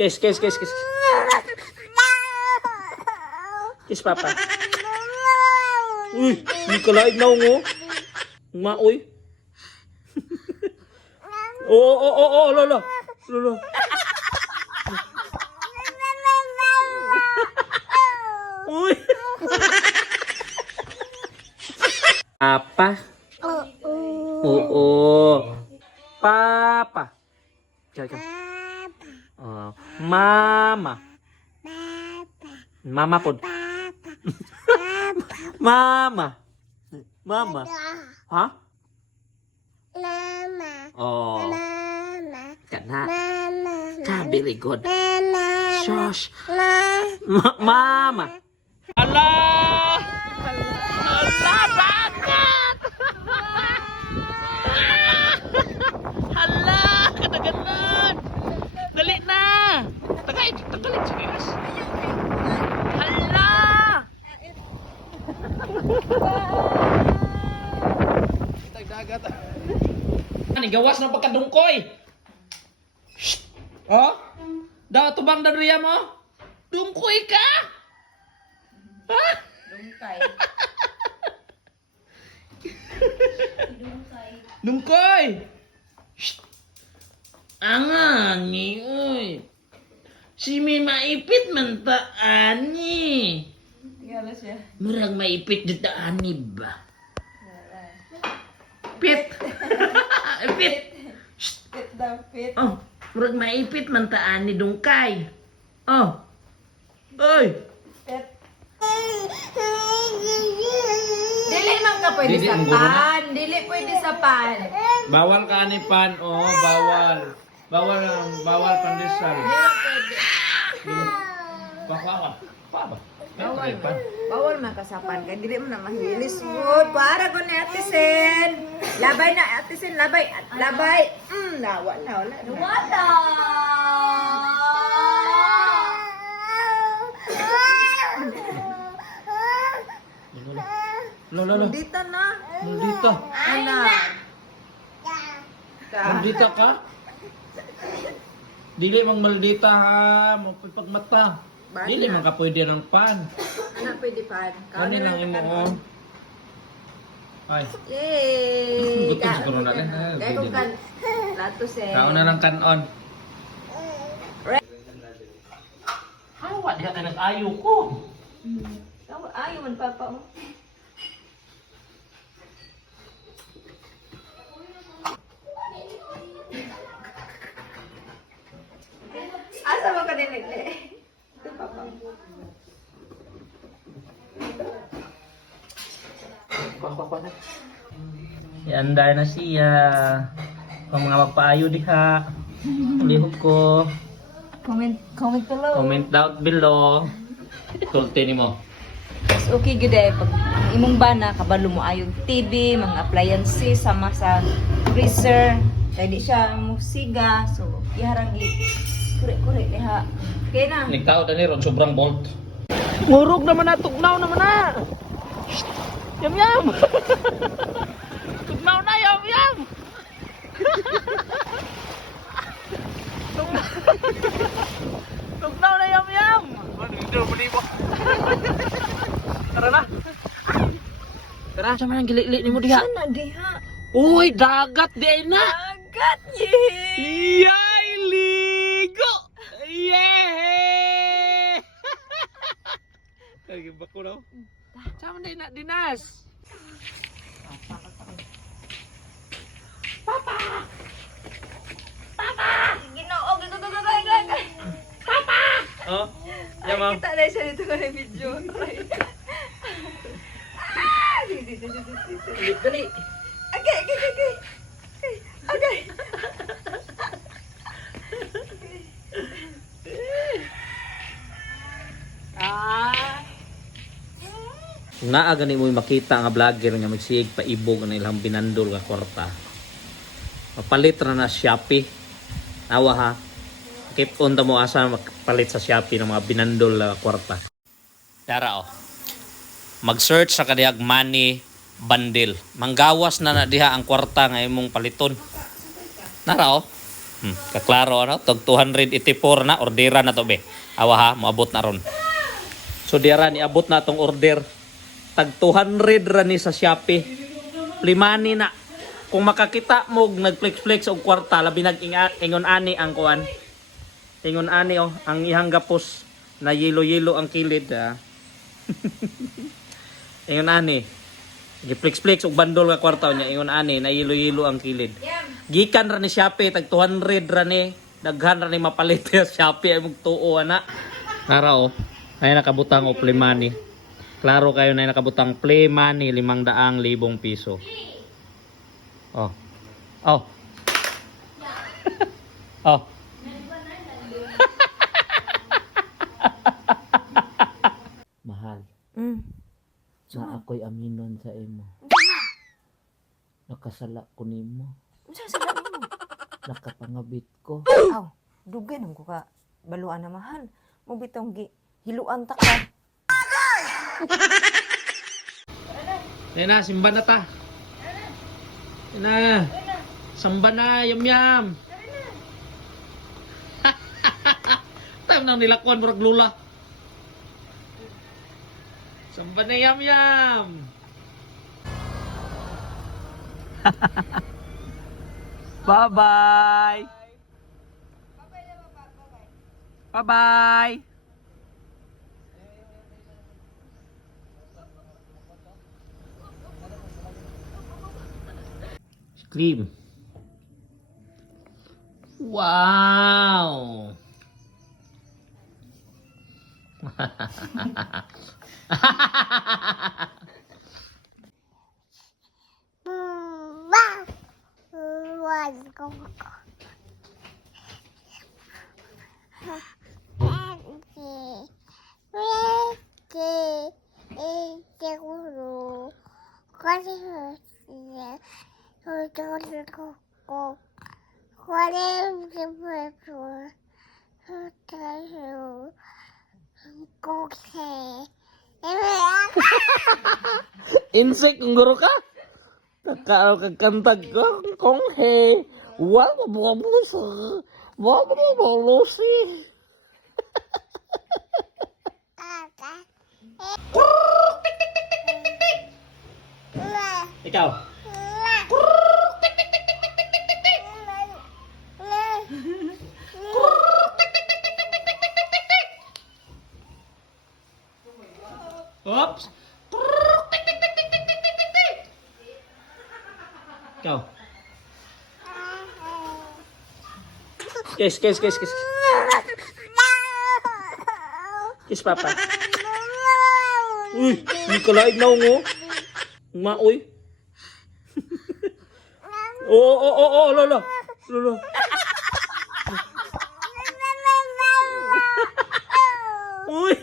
Kiss. Kiss, Papa. Uy, hindi ka laig na mo. Uy. Oo, lolo. Uy. Apa? Oo. Papa. Jaga. Oh, mama. Mama pun. Mama. Hah? Oh. Kana. Very good. Shush. Mama. Allah. Bakit? Hala, kadaganan. Dali na. Tagalit serius. Hala. Dagat. Ani gawas ng pagkadungkoy. Oh? Da tubang da riya mo? Dungkoy ka? Ha? Dungkoy. Angani, uy. Si may maipit man ta ani. Gala siya. Murag maipit dito ani ba? Pit. Pit. Pit daw, pit. Oh, murag maipit man ta ani dungkay. Oh. Oy. Pit. Dili man ka pwede Dili, sa ang guro na. pan. Dili pwede sa pan. Bawal ka ani pan. Oh, bawal. Bawal pandesal. Bawal. Bawal. Bawal. Bawal man ka sa pan. Kaya dili mo na mahilis. Good. Para ko ni Ate Sen. Labay na, Ate Sen. Labay. Labay. Wala. Wala. Lo. Dito na. Dito. Anak. Maldita ka? Dili mang maldita ha, mapagmata. Dili man ka pwede ng pan. Anak, pwede pan. Kani nang imo oh. Ay, Yay! Gutom siguro natin. Kaya kung kan, lato Sen. kaon na lang kanon. Hawa diha ka nag-ayo ko. Ayaw man, Papa. Oh. Asa mo ka din nagle? Ito, Papa. Ianday na siya. Kung mga magpaayo diha. Lihok ko. Comment below. Comment down below. Sulti ni mo. Mas okay good eh. Pag ang imong bana, kabalo mo ayong TV, mga appliances, sama sa freezer. Kaya di siya musiga. So, iharang kure diha. Okay na. Nagtao na ni Ron, sobrang bolt. Ngurog naman na, tugnaw naman na. Yam. Tugnaw na, yam. Tugnaw na, yam. Hindi mo mo. Tara na. Tara, sama nang gili-gili ni mo diha. Sana diha. Uy, dagat di na. Agad yay! Yay, ligo! Yay! Lagi ba ko daw? Sama na dinas. Ginoo, gagagagagay. Oh, ya ma'am. Kita na siya dito ka na video. Dali. Okay. Naa gani mo makita nga vlogger nga magsig pa ibog ang ilang binandol nga kwarta. Mapalit ra na Shopee. Awa ha. Keep on ta mo asa magpalit sa Shopee ng mga binandol nga kwarta. Tara oh. Mag-search sa kadiyag money bundle. Manggawas na diha ang kwarta nga imong paliton. Nara oh. Kaklaro ano, tog 284 na ordera na to be. Awa ha, moabot na ron. So dira ni abot na tong order. Tag 200 ra ni sa Shopee. Limani na. Kung makakita mo nagflex-flex og kwarta, labi ingon ani ang kuan. Ingon ani ang ihang gapos na yelo-yelo ang kilid. Ingon ani. Giflex-flex og bandol nga kwarta niya, ingon ani na yelo-yelo ang kilid. Gikan ra ni Shopee tag 200 ra ni. Daghan ra ni mapalit sa Shopee ay magtuo ana. Nara ay nakabutang o play money. Klaro kayo na nakabutang play money 500,000 piso. Oh. Oh. Oh. Mahal. Na ako'y aminon sa imo. Nakasala ko nimo. Unsa sa mo? Nakapangabit ko. Aw, dugay nang ko ka baluan na mahal. Mo bitong hiluan ta ka. Ayun na, simba na ta. Ayun na. Samba na, yam-yam. Time nang nilakuan, murag lula. Samba na, yam-yam. Bye-bye. Bye-bye. Cream. Wow. Insect ang guro ka? Kakantag ka kong he. Wow, mabukabulos. Wow, mabukabulos eh. Ikaw. Oops. Ikaw. Kiss. Kiss, Papa. Uy, hindi ka laig na mo. Maoy. Oo, lolo. Uy.